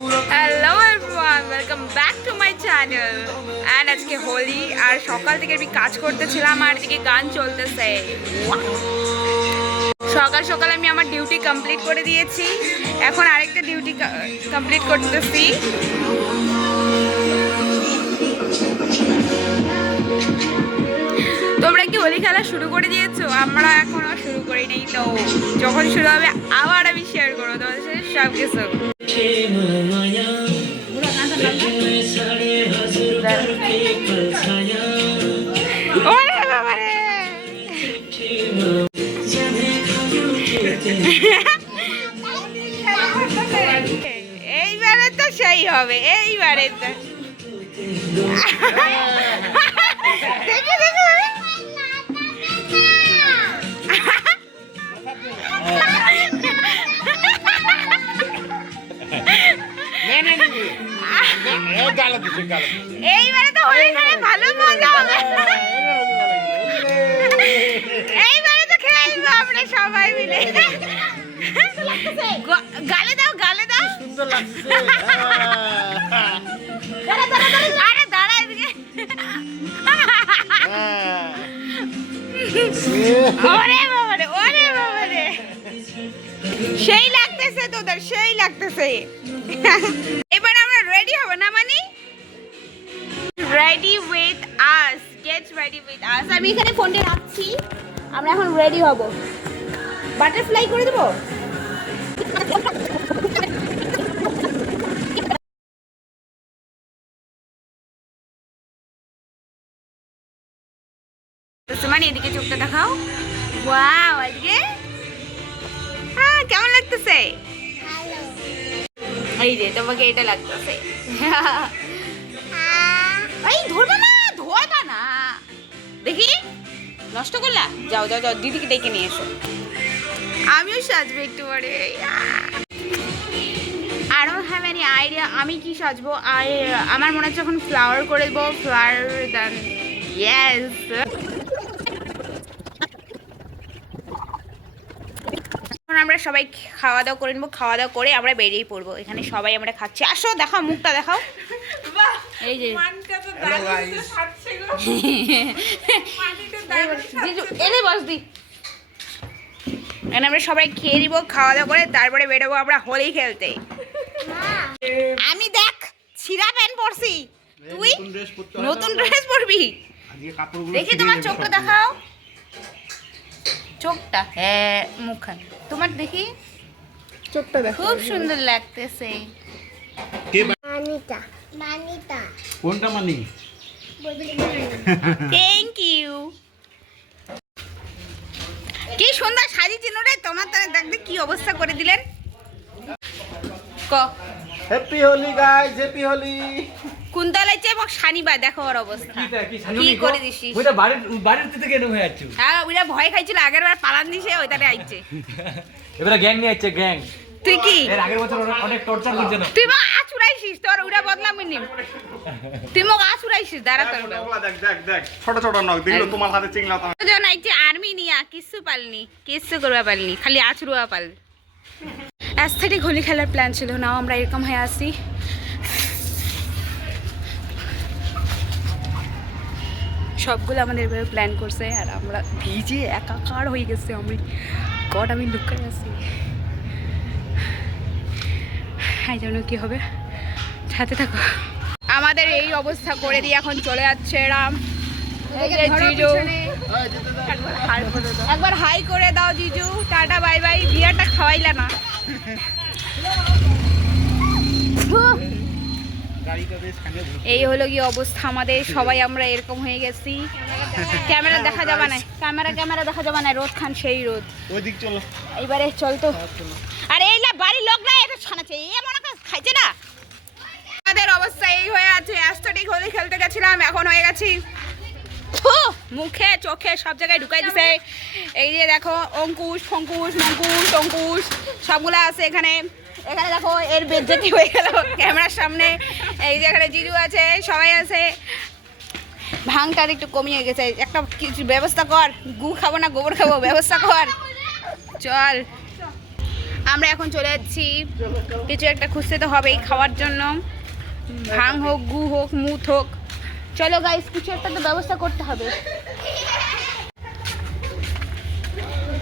Hello everyone, welcome back to my channel. And আজকে হোলি, আর সকাল থেকে আমি কাজ করতেছিলাম আর এদিকে গান চলতেছে। সকাল সকাল আমি আমার ডিউটি কমপ্লিট করে দিয়েছি, এখন আরেকটা ডিউটি কমপ্লিট করতেছি। তোমরা কি হোলি খেলা শুরু করে দিয়েছো? আমরা এখনো শুরু করি নেই, তো যখন শুরু হবে আবার আমি শেয়ার করবো তোমাদের সাথে সব কিছু। এইবারে তো সেই হবে, এইবারে তো দেখো দেখো এইবারে তো হোলি খেলে ভালো মজা হবে। এইবারে তো খেলবো আমরা সবাই মিলে। গালে দাও, গালে দাও। সুন্দর লাগছে। আরে দাঁড়া এদিকে। ওরে বাবা রে, ওরে বাবা রে, সেই লাগতেছে তোদের, সেই লাগতেছে। এবার আমরা রেডি হব না? মানে ready with us, get ready with us. আমি এখানে ফোনটা রাখছি, আমরা এখন রেডি হব। বাটারফ্লাই করে দেবো। মানে এদিকে চোখটা দেখাও। ওয়াও, এদিকে হ্যাঁ, কেমন লাগতেছে? এই যে তোমাকে এটা লাগতেছে। এই ধরবা না, ধরবা না, দেখি নষ্ট করলা। যাও যাও যাও, দিদিকে ডেকে নিয়ে এসো। আমিও সাজবো একটু পরে। I don't have any idea আমি কি সাজবো। আমার মনে হচ্ছে যখন ফ্লাওয়ার করে দেবো, ফ্লাওয়ার দেন ইয়েস। আমরা সবাই খাওয়া দাওয়া করে নেবো, খাওয়া দাওয়া করে আমরা বেরিয়ে পড়বো। এখানে সবাই আমরা খাচ্ছি। আসো, দেখাও মুখটা, দেখাও। এই যে এলে বসদি। এখানে আমরা সবাই খেয়ে দিব, খাওয়া দাওয়া করে তারপরে বেরোবো আমরা হোলি খেলতে। আমি দেখ ছিঁড়া প্যান্ট পরছি, তুই নতুন ড্রেস পরবি। দেখি তোমার চোখটা দেখাও, চোখটা। হ্যাঁ, মুখখান তোমার দেখি, চোখটা দেখো, খুব সুন্দর লাগতেছে। মানিতা মানিতা কোনটা মানি? Thank you. কি সুন্দর সাজিয়েছেন রে তোমার, তো দেখতে কি অবস্থা করে দিলেন। ক happy Holi guys, happy Holi. কুন্তলাইছে এবং শানিবা দেখো ওর অবস্থা কি করে দিছিস। ওইটা বাড়ির থেকে এনে হয়ে যাচ্ছে। হ্যাঁ, ওইটা ভয় খাইছিল, আগের বার পালান দিছে, ওইটারে আইছে। এবারে গ্যাং নিয়ে আসছে, গ্যাং। তুই কি এর আগের বছর অনেক টর্চার করছে না? তুই মা আছুরাইছিস, তোর ওইটা বদলাম নি। তুই মা আছুরাইছিস, দাঁড়া তোর দেখ দেখ দেখ, ছোট ছোট নখ দিল তোমার হাতে চিংলা। জন আইছে আর্মি নিয়া, কিচ্ছু পালনি, কিচ্ছু করবা পারলি, খালি আছুরুয়া পাল। অ্যাস্থেটিক হোলি খেলার প্ল্যান ছিল, নাও আমরা এরকম হয়ে আসি। সবগুলো আমাদের এভাবে প্ল্যান করছে আর আমরা ভিজে একাকার হয়ে গেছে। আমি লুকাই আছি, এই জন্য কি হবে, সাথে থাকো। আমাদের এই অবস্থা করে দিয়ে এখন চলে যাচ্ছে রাম। জিজু একবার হাই করে দাও জিজু, টাটা বাই বাই। বিয়ারটা খাওয়াইলা না। এই হলো কি অবস্থা আমাদের, সবাই আমরা এরকম হয়ে গেছি। ক্যামেরা দেখা যাবে না, ক্যামেরা দেখা যাবে না, রোদ খান সেই রোদ। ওইদিক চলো, এইবারে চল তো। আরে এইলা বাড়ির লোক না, এটা ছানাছে, এ মনে করে খাইছে না। আমাদের অবস্থা এই হয়ে আছে। অ্যাস্থেটিক হোলি খেলতে গেছিলাম, এখন হয়ে গেছি মুখে চোখে সব জায়গায় ঢুকাই দিছে। এই যে দেখো অঙ্কুশ ফঙ্কুশ মঙ্কুশ টঙ্কুশ সবগুলো আছে এখানে। এখানে দেখো এর বেজ্জতি হয়ে গেল ক্যামেরার সামনে। এই যে এখানে জিজু আছে, সবাই আছে। ভাঙটার একটু কমিয়ে গেছে, একটা কিছু ব্যবস্থা কর। গু খাবো না গোবর খাবো, ব্যবস্থা কর। চল আমরা এখন চলে যাচ্ছি, কিছু একটা খুঁজতে তো হবেই খাওয়ার জন্য, ভাং হোক, গু হোক, মুথ হোক। চলো গাইস, কিছু একটা তো ব্যবস্থা করতে হবে।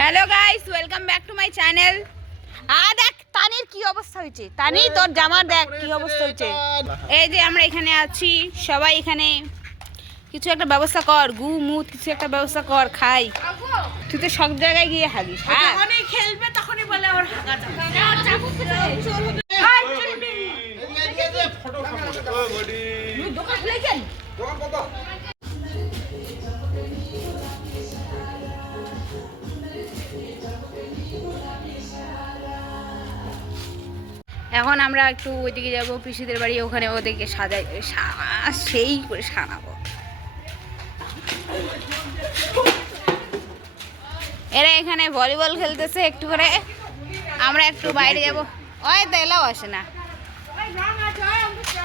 Hello guys, welcome back to my channel. দেখ তানির কি অবস্থা হয়েছে, তানি তোর জামার দেখ কি অবস্থা হয়েছে। এই যে আমরা এখানে আছি সবাই, এখানে কিছু একটা ব্যবস্থা কর, গু মুথ কিছু একটা ব্যবস্থা কর, খাই। তুই তো সব জায়গায় গিয়ে হাগিস। যখনই খেলবে তখনই বলে ওর হাগা দোকান খুলেছেন? এখন আমরা একটু ওইদিকে যাবো, পিসিদের বাড়ি, ওখানে ওদেরকে সাজাই, সেই করে সাজাবো। এরা এখানে ভলিবল খেলতেছে একটু করে, আমরা একটু বাইরে যাবো। ওই তো এলাও আসে না,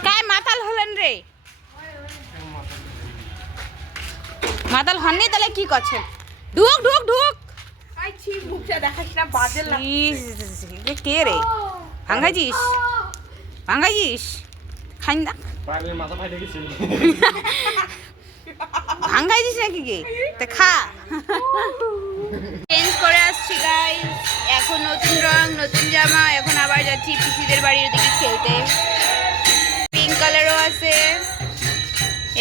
কাই মাতাল হলেন রে? মাতাল হননি তাহলে কি করছে? ঢুক ঢুক ঢুক। কে রে? ভাঙ্গাইছিস ভাঙ্গাইছিস? খাই না ভাঙ্গাইছিস নাকি কে? তা খা। চেঞ্জ করে আসছি গাইস, এখন নতুন রং নতুন জামা, এখন আবার যাচ্ছি পিসিদের বাড়ির দিকে খেলতে। পিঙ্ক কালারও আছে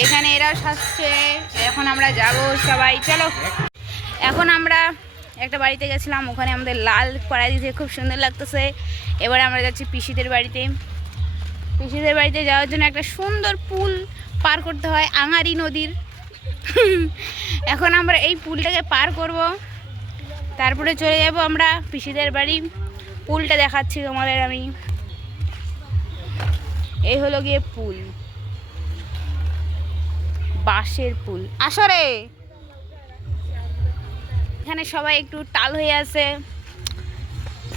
এখানে, এরাও সাজছে। এখন আমরা যাব সবাই, চলো। এখন আমরা একটা বাড়িতে গেছিলাম, ওখানে আমাদের লাল করা দিতে খুব সুন্দর লাগতেছে। এবার আমরা যাচ্ছি পিসিদের বাড়িতে। পিসিদের বাড়িতে যাওয়ার জন্য একটা সুন্দর পুল পার করতে হয়, আঙারি নদীর। এখন আমরা এই পুলটাকে পার করব, তারপরে চলে যাব আমরা পিসিদের বাড়ি। পুলটা দেখাচ্ছি তোমাদের আমি। এই হলো গিয়ে পুল, বাঁশের পুল। আসরে এখানে সবাই একটু টাল হয়ে আছে।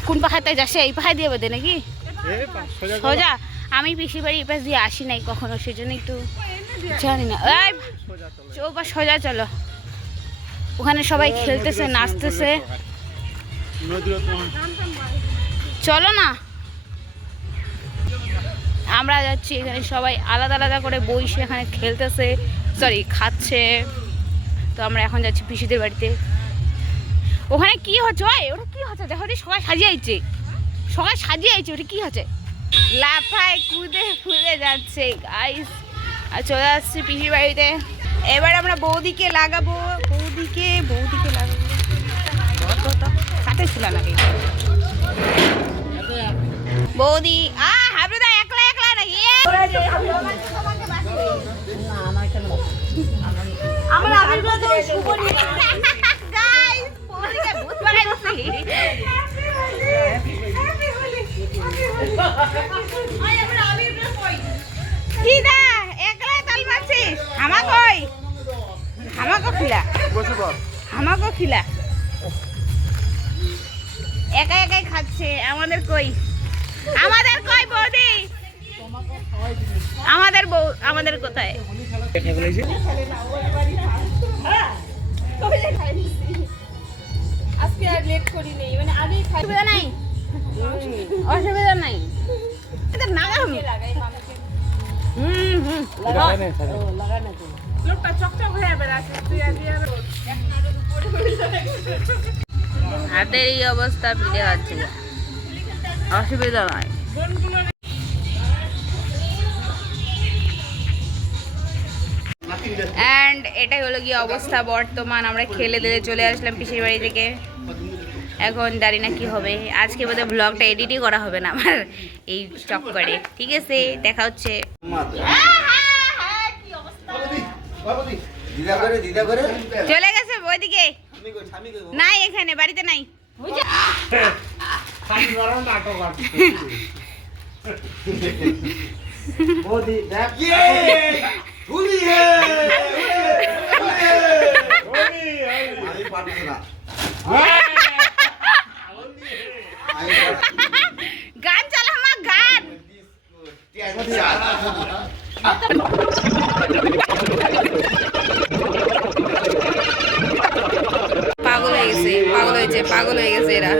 কোন পাখাতে যাচ্ছে? এই পাখায় দিয়ে বোধে নাকি সোজা? আমি পিসি বাড়ি এই পাশ দিয়ে আসি নাই কখনো, সেজন্য একটু জানি না। সোজা চলো, ওখানে সবাই খেলতেছে, নাচতেছে। চলো না, আমরা যাচ্ছি। এখানে সবাই আলাদা আলাদা করে বসে এখানে খেলতেছে, সরি খাচ্ছে। তো আমরা এখন যাচ্ছি পিসিদের বাড়িতে। ওখানে কি হচ্ছে? ওটা কি হচ্ছে? দেখো সবাই সাজিয়ে আইছে, সবাই সাজিয়ে আইছে। ওটা কি হচ্ছে? লাফায় কুদে ফুদে যাচ্ছে গাইস। আর চলে আসছি পিসির বাড়িতে। এবার আমরা বৌদিকে লাগাবো, বৌদিকে লাগাবো। কাতে ছিল নাকি বৌদি? হাবলুদা একলা একলা নাকি? আমার আবির্ভাব তো শুভ গাইস, বৌদিকে ভূত বানাই দিছি। কি দা একলাই তাল মারছিস? আমাকে খিলা একা একাই খাচ্ছে। আমাদের কই বৌদি? আমাদের কোথায়? আজকে আর লেট করি নেই, মানে আগেই খাই। অসুবিধা নাই। লোকটা চকচক হয়ে বেড়াচ্ছে, তুই আজকে হাতের এই অবস্থা ফিরে হচ্ছে, অসুবিধা নয়। অ্যান্ড এটাই হলো গিয়ে অবস্থা বর্তমান। আমরা খেলে দিলে চলে আসলাম পিসির বাড়ি থেকে। এখন জানি না কি হবে, আজকে বোধহয় ব্লগটা এডিটই করা হবে না আমার এই চক্করে। ঠিক আছে, দেখা হচ্ছে। চলে গেছে ওইদিকে, নাই এখানে বাড়িতে নাই। গান চালা আমার গান। পাগল হয়ে গেছে এরা।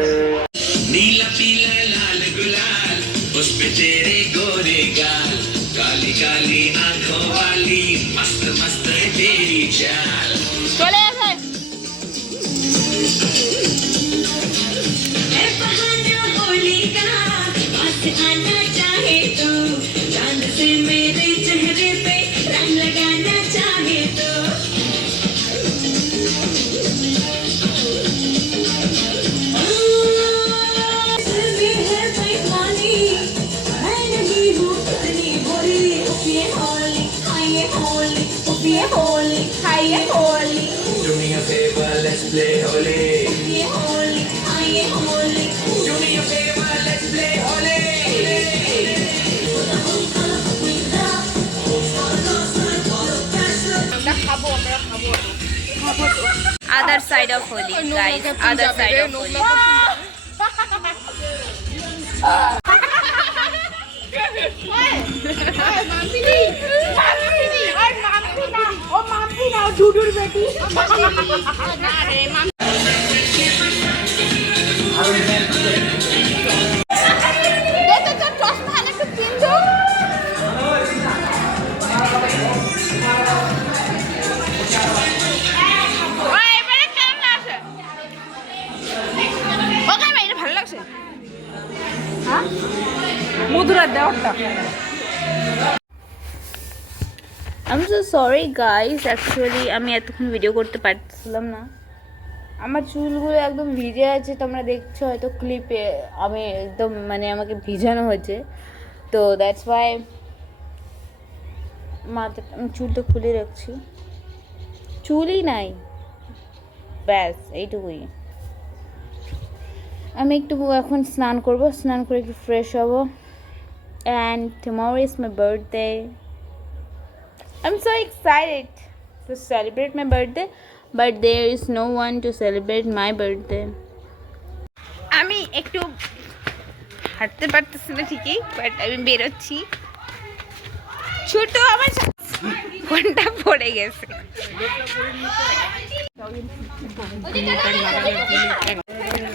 চলে এসে Do me a favor, let's play holy. Do me a favor, let's play holy. other side of Holi, guys. Other side of Holi. মধুরার দেওয়ারটা I'm so sorry guys, actually আমি এতক্ষণ ভিডিও করতে পারছিলাম না। আমার চুলগুলো একদম ভিজে আছে, তোমরা দেখছো হয়তো ক্লিপে, আমি একদম মানে আমাকে ভিজানো হয়েছে, তো দ্যাটস ওয়াই আমি চুলটা খুলে রাখছি, চুলই নাই, ব্যাস এইটুকুই। আমি একটু এখন স্নান করব, স্নান করে একটু ফ্রেশ হব, and tomorrow is my birthday. I'm so excited to celebrate my birthday, but there is no one to celebrate my birthday. আমি একটু হাঁটতে পারতেছি না ঠিকই, বাট আমি বেরোচ্ছি। ছোট আমার ফোনটা পড়ে গেছে।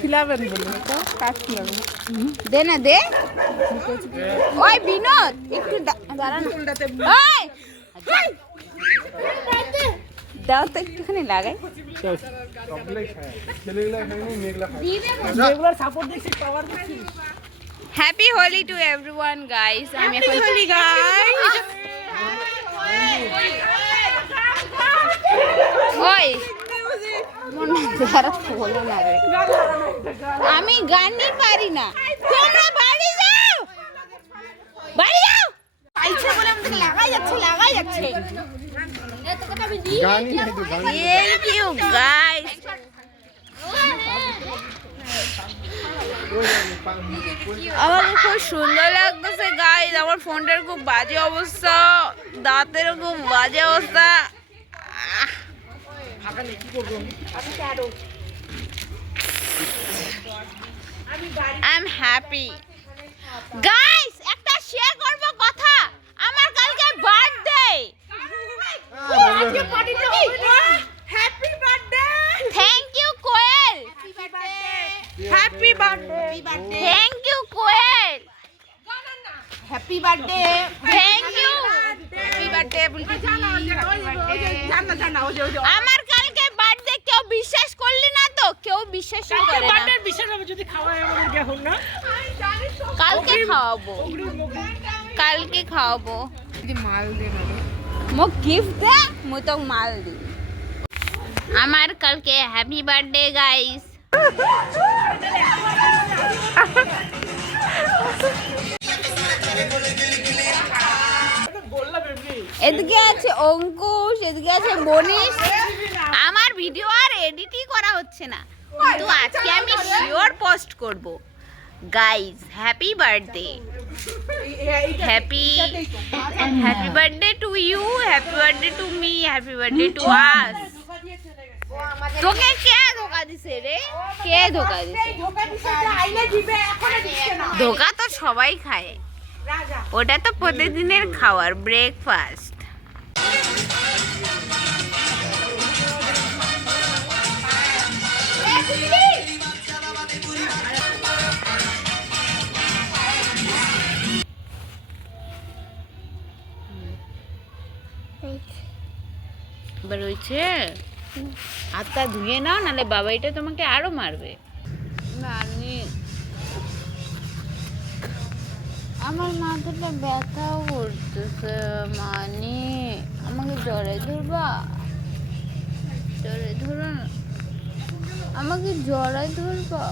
খিলাবেন বলে তো কাজ খিলাবেন দে না দে, ওই বিনোদ একটু দাঁড়া না, ওই দাও তো একটুখানি লাগাই। Happy Holi to everyone guys. আমি এখন হোলি গাইস, ওই বলো না রে, আমি গানই পারি না, তোমরা বাড়ি যাও, বাড়ি যাও। পাইছে বলে আমাকে লাগাই যাচ্ছে, লাগাই যাচ্ছে। Thank you guys. আমাকে খুব সুন্দর লাগতেছে গাইস। আমার ফোনটার খুব বাজে অবস্থা, দাঁতেরও খুব বাজে অবস্থা। I'm happy. Guys, একটা শেয়ার করব কথা। আমার কালকে বার্থডে। আজকে পার্টিতে হবে না। Happy birthday. Thank you Koel. Happy birthday. Thank you Koel. Happy birthday. Thank you. Happy birthday বলতে জানা আমার কালকে বার্থডে, কেউ বিশ্বাস করলি না তো, কেউ বিশ্বাসই করে না। বার্থডে বিশ্বাস হবে যদি খাওয়াই আমাদের এখন না, কালকে খাওয়াবো, কালকে খাওয়াবো। যদি মাল দে না মোক গিফট দে, মই তো মাল দি। আমার কালকে হ্যাপি বার্থডে গাইস। এদিকে আছে অঙ্কুশ, এদিকে আছে মনীষ। আমার ভিডিও আর এডিটই করা হচ্ছে না, কিন্তু আজকে আমি শিওর পোস্ট করব। Guys happy birthday, happy happy birthday to you, happy birthday to me, happy birthday to us. তোকে কে ধোকা দিছে রে, কে ধোকা দিছে? ধোকা তো সবাই খায়, ওটা তো প্রতিদিনের খাওয়ার ব্রেকফাস্ট। বেরোচ্ছে হয়েছে? হাতটা ধুয়ে নাও, নাহলে বাবাইটা তোমাকে আরো মারবে। নানি, আমার মাথাটা ব্যথাও করতেছে। মানি, আমাকে জ্বরে ধরবা? জ্বরে ধরো না, আমাকে জ্বরে ধরবা?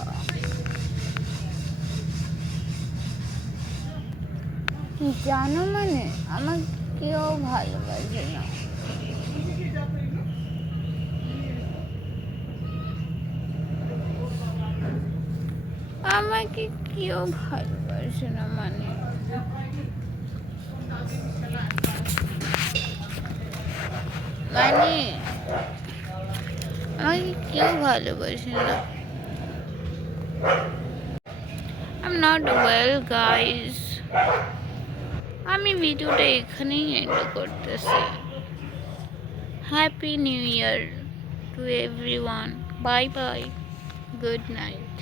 জানো মানে আমাকে কেউ ভালোবাসে না। আমাকে কেউ ভালোবাসে না মানে মানে আমাকে কেউ ভালোবাসে না। I'm not well guys, আমি ভিডিওটা এখানেই এন্ড করতেছি। Happy new year to everyone, bye bye, good night.